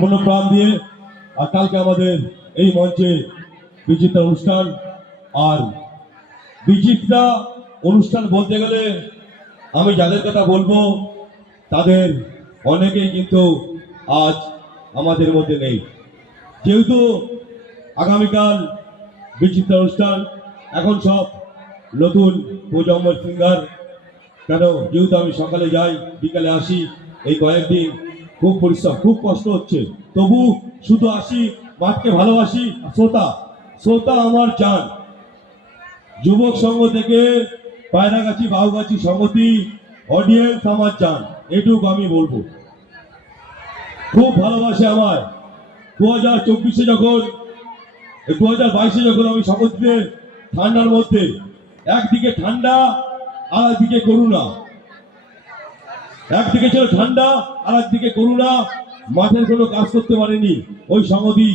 মনোপ্রাণ দিয়ে। আর কালকে আমাদের এই মঞ্চে বিচিত্রা অনুষ্ঠান। আর বিচিত্রা অনুষ্ঠান বলতে গেলে আমি যাদের কথা বলবো তাদের অনেকেই কিন্তু আজ আমাদের মধ্যে নেই। যেহেতু আগামীকাল বিচিত্রা অনুষ্ঠান, এখন সব নতুন প্রজন্মের সিঙ্গার। কেন, যেহেতু আমি সকালে যাই বিকালে আসি, এই কয়েকদিন খুব পরিশ্রম, খুব কষ্ট হচ্ছে, তবু শুধু আসি, মাঠকে ভালোবাসি। শ্রোতা শ্রোতা আমার জান। যুবক সংঘ থেকে পায়রাগাছি বাহুগাছি সমিতি অডিয়েন্স আমার জান, এটুকু আমি বলবো। খুব ভালোবাসে আমায়। 2024-এ যখন 2022-এ যখন আমি সমুদ্রে ঠান্ডার মধ্যে, একদিকে ঠান্ডা আর একদিকে করুণা, একদিকে ছিল ঠান্ডা আর একদিকে করুণা, মাঠের কোনো কাজ করতে পারেনি। ওই সমিতি